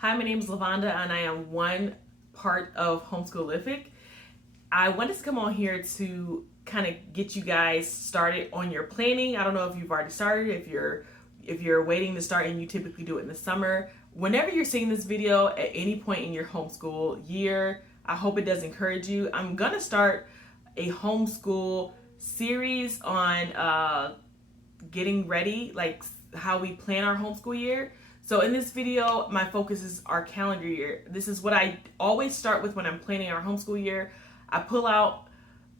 Hi, my name is LaVonda and I am one part of Homeschoolific. I wanted to come on here to kind of get you guys started on your planning. I don't know if you've already started, if you're waiting to start and you typically do it in the summer. Whenever you're seeing this video at any point in your homeschool year, I hope it does encourage you. I'm gonna start a homeschool series on getting ready, like how we plan our homeschool year. So in this video, my focus is our calendar year. This is what I always start with when I'm planning our homeschool year. I pull out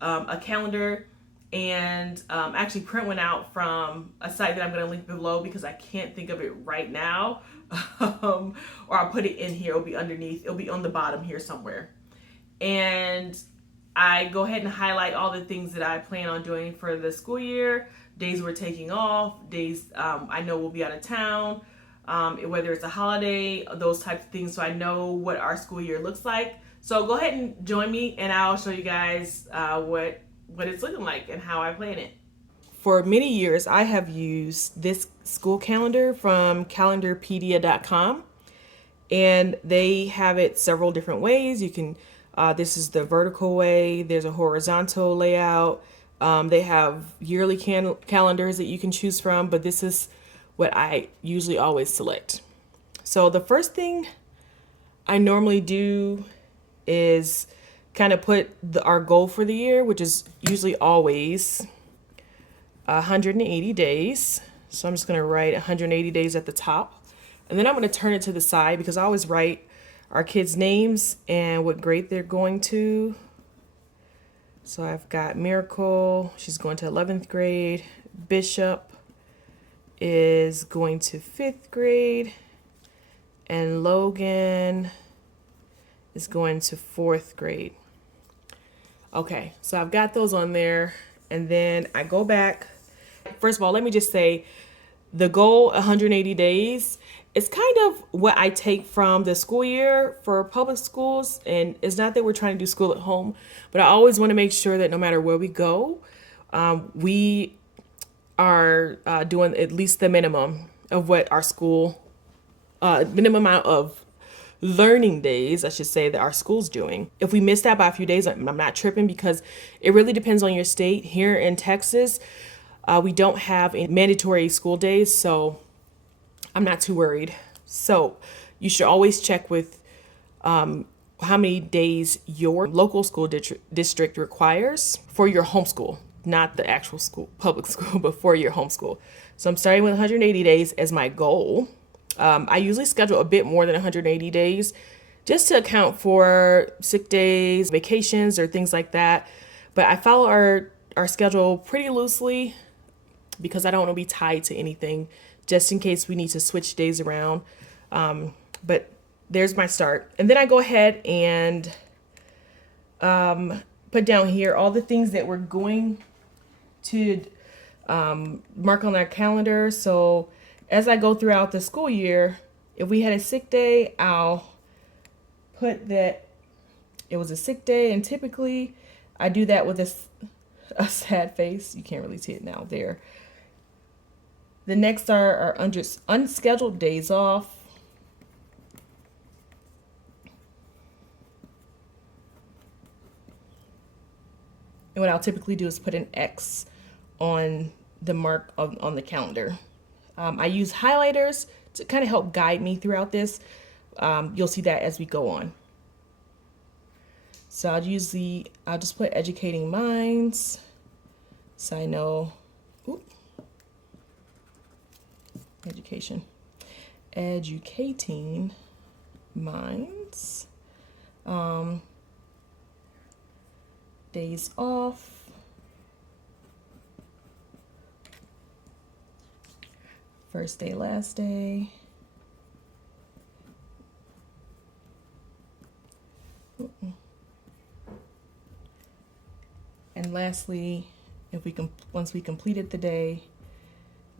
a calendar and actually print one out from a site that I'm going to link below because I can't think of it right now. Or I'll put it in here. It'll be underneath. It'll be on the bottom here somewhere. And I go ahead and highlight all the things that I plan on doing for the school year, days we're taking off, days I know we'll be out of town, whether it's a holiday, those types of things, so I know what our school year looks like. So go ahead and join me and I'll show you guys what it's looking like and how I plan it. For many years, I have used this school calendar from calendarpedia.com, and they have it several different ways. You can this is the vertical way. There's a horizontal layout. They have yearly calendars that you can choose from, but this is what I usually always select. So the first thing I normally do is kind of put our goal for the year, which is usually always 180 days. So I'm just going to write 180 days at the top. And then I'm going to turn it to the side because I always write our kids' names and what grade they're going to. So I've got Miracle, she's going to 11th grade. Bishop is going to 5th grade. And Logan is going to 4th grade. Okay, so I've got those on there. And then I go back. First of all, let me just say the goal 180 days is kind of what I take from the school year for public schools. And it's not that we're trying to do school at home, but I always want to make sure that no matter where we go, we are doing at least the minimum of what our school, minimum amount of learning days, I should say, that our school's doing. If we miss that by a few days, I'm not tripping because it really depends on your state. Here in Texas, we don't have any mandatory school days, so I'm not too worried. So you should always check with how many days your local school district requires for your homeschool, not the actual school, public school, but for your homeschool. So I'm starting with 180 days as my goal. I usually schedule a bit more than 180 days just to account for sick days, vacations, or things like that. But I follow our schedule pretty loosely because I don't want to be tied to anything just in case we need to switch days around. But there's my start. And then I go ahead and put down here all the things that we're going to mark on our calendar. So as I go throughout the school year, if we had a sick day, I'll put that it was a sick day. And typically I do that with a sad face. You can't really see it now there. The next are our unscheduled days off. And what I'll typically do is put an X on the mark on the calendar. I use highlighters to kind of help guide me throughout this. You'll see that as we go on. So I'll just put educating minds. So I know, educating minds, days off, first day, last day, and lastly, once we completed the day,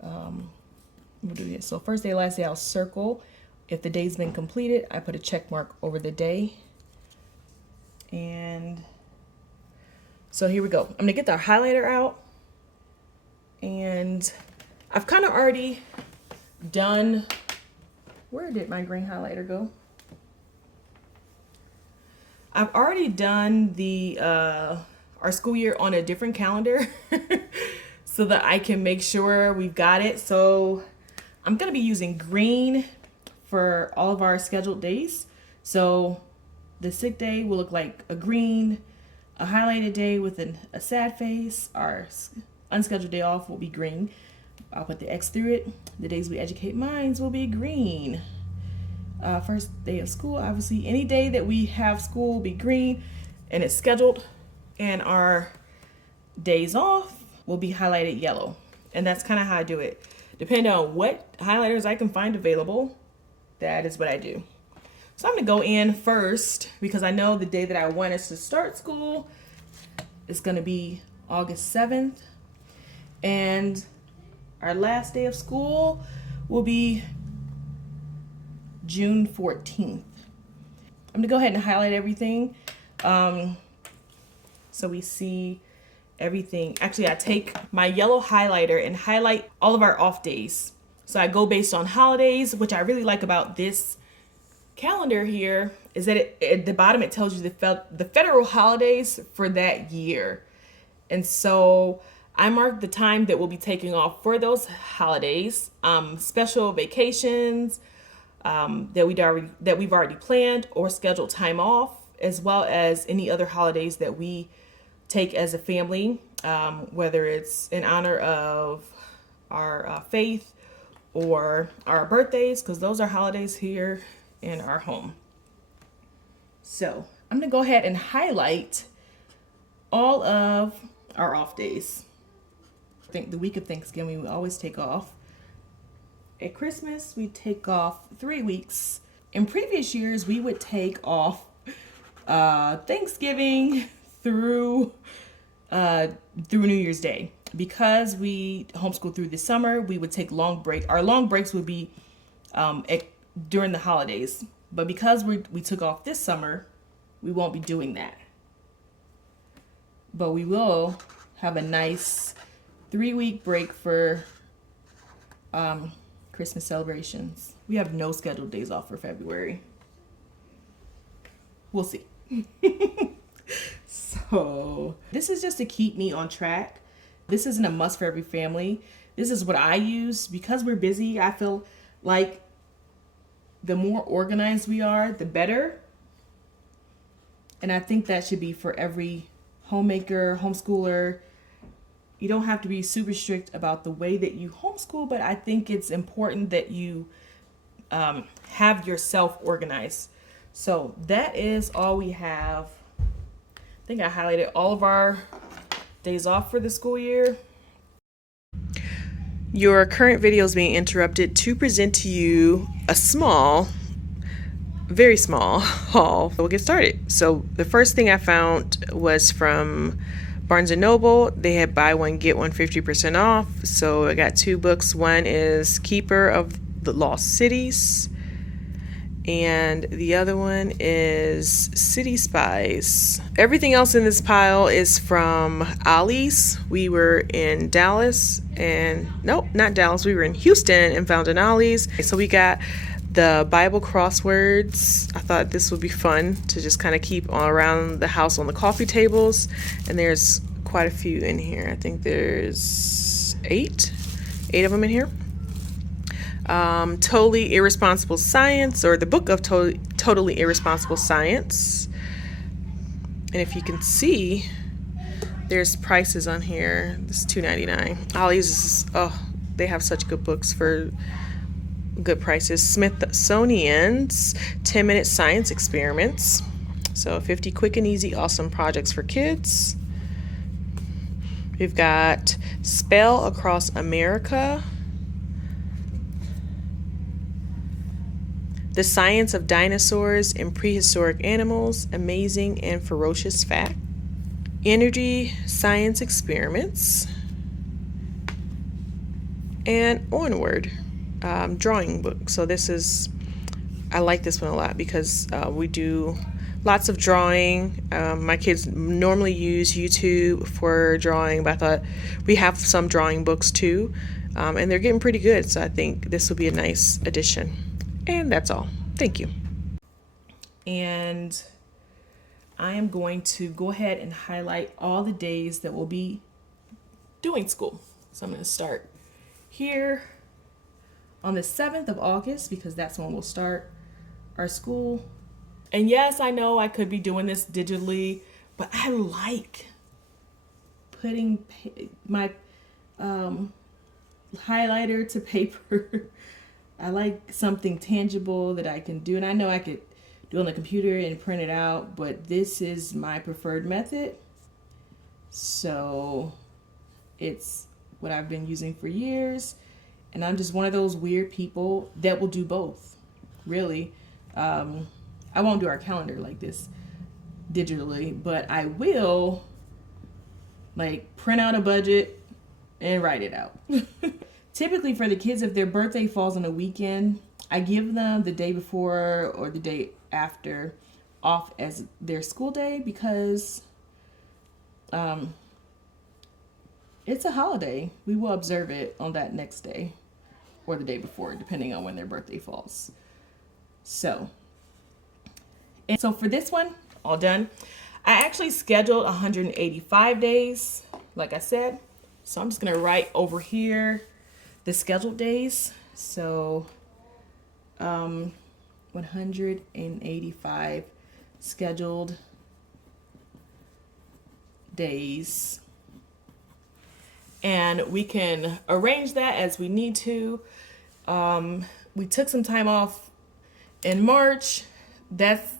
we'll do this. So first day, last day, I'll circle. If the day's been completed, I put a check mark over the day. And so here we go. I'm gonna get the highlighter out. And I've kind of already done, where did my green highlighter go? I've already done the our school year on a different calendar so that I can make sure we've got it. So I'm going to be using green for all of our scheduled days. So the sick day will look like a green, a highlighted day with a sad face. Our unscheduled day off will be green. I'll put the X through it. The days we educate minds will be green. First day of school, obviously any day that we have school will be green and it's scheduled, and our days off will be highlighted yellow. And that's kind of how I do it. Depending on what highlighters I can find available, that is what I do. So I'm gonna go in first because I know the day that I want us to start school is gonna be August 7th. And our last day of school will be June 14th. I'm gonna go ahead and highlight everything. So we see everything. Actually, I take my yellow highlighter and highlight all of our off days. So I go based on holidays, which I really like about this calendar here is that at the bottom it tells you the federal holidays for that year. And so I mark the time that we'll be taking off for those holidays, special vacations, that we've already planned or scheduled time off, as well as any other holidays that we take as a family, whether it's in honor of our faith or our birthdays, because those are holidays here in our home. So I'm gonna go ahead and highlight all of our off days. I think the week of Thanksgiving we always take off. At Christmas, we take off 3 weeks. In previous years, we would take off Thanksgiving through New Year's Day. Because we homeschool through the summer, we would take long break. Our long breaks would be during the holidays. But because we took off this summer, we won't be doing that. But we will have a nice 3-week break for Christmas celebrations. We have no scheduled days off for February. We'll see. So this is just to keep me on track. This isn't a must for every family. This is what I use because we're busy. I feel like the more organized we are, the better. And I think that should be for every homemaker, homeschooler. You don't have to be super strict about the way that you homeschool, but I think it's important that you have yourself organized. So that is all we have. I think I highlighted all of our days off for the school year. Your current video is being interrupted to present to you a small, very small haul. We'll get started. So the first thing I found was from Barnes & Noble. They had buy one, get one 50% off. So I got 2 books. One is Keeper of the Lost Cities. And the other one is City Spies. Everything else in this pile is from Ollie's. We were in Dallas and nope, not Dallas. We were in Houston and found an Ollie's. So we got the Bible crosswords. I thought this would be fun to just kind of keep all around the house on the coffee tables. And there's quite a few in here. I think there's 8 of them in here. Totally Irresponsible Science, or the book of Totally Irresponsible Science. And if you can see, there's prices on here. This is $2.99. Ollie's is, they have such good books for good prices. Smithsonian's 10-minute science experiments. So 50 quick and easy awesome projects for kids. We've got Spell Across America. The Science of Dinosaurs and Prehistoric Animals, Amazing and Ferocious Fact. Energy Science Experiments. And Onward, drawing book. So I like this one a lot because we do lots of drawing. My kids normally use YouTube for drawing, but I thought we have some drawing books too. And they're getting pretty good. So I think this will be a nice addition. And that's all. Thank you. And I am going to go ahead and highlight all the days that we'll be doing school. So I'm going to start here on the 7th of August because that's when we'll start our school. And yes, I know I could be doing this digitally, but I like putting my highlighter to paper. I like something tangible that I can do, and I know I could do on the computer and print it out, but this is my preferred method. So it's what I've been using for years, and I'm just one of those weird people that will do both, really. I won't do our calendar like this digitally, but I will like print out a budget and write it out. Typically for the kids, if their birthday falls on a weekend, I give them the day before or the day after off as their school day because it's a holiday. We will observe it on that next day or the day before, depending on when their birthday falls. So for this one, all done. I actually scheduled 185 days, like I said. So I'm just gonna write over here the scheduled days. So 185 scheduled days. And we can arrange that as we need to. We took some time off in March. That's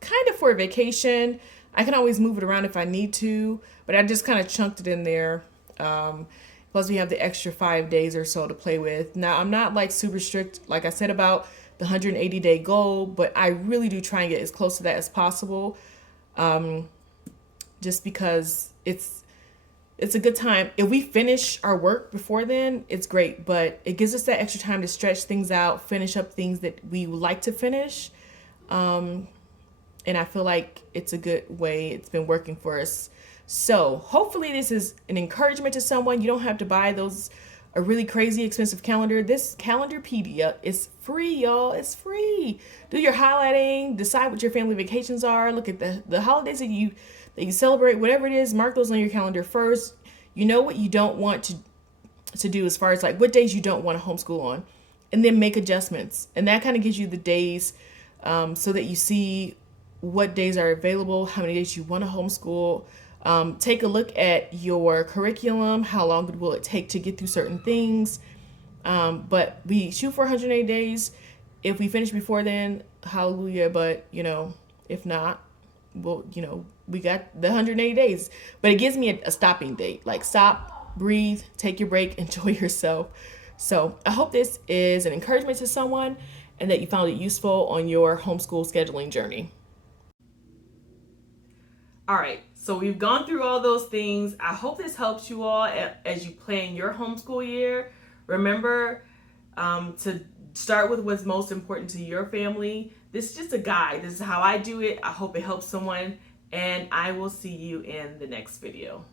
kind of for a vacation. I can always move it around if I need to, but I just kind of chunked it in there. Plus we have the extra 5 days or so to play with. Now I'm not like super strict, like I said, about the 180-day goal, but I really do try and get as close to that as possible. Just because it's a good time. If we finish our work before then, it's great, but it gives us that extra time to stretch things out, finish up things that we would like to finish. And I feel like it's a good way. It's been working for us. So hopefully this is an encouragement to someone. You don't have to buy a really crazy expensive calendar. This Calendarpedia is free, y'all. It's free. Do your highlighting, decide what your family vacations are. Look at the holidays that you celebrate, whatever it is, mark those on your calendar first. You know what you don't want to do as far as like what days you don't want to homeschool on, and then make adjustments. And that kind of gives you the days so that you see what days are available, how many days you want to homeschool. Take a look at your curriculum. How long will it take to get through certain things? But we shoot for 180 days. If we finish before then, hallelujah. But, if not, well, we got the 180 days. But it gives me a stopping date. Like stop, breathe, take your break, enjoy yourself. So I hope this is an encouragement to someone and that you found it useful on your homeschool scheduling journey. All right, so we've gone through all those things. I hope this helps you all as you plan your homeschool year. Remember to start with what's most important to your family. This is just a guide. This is how I do it. I hope it helps someone, and I will see you in the next video.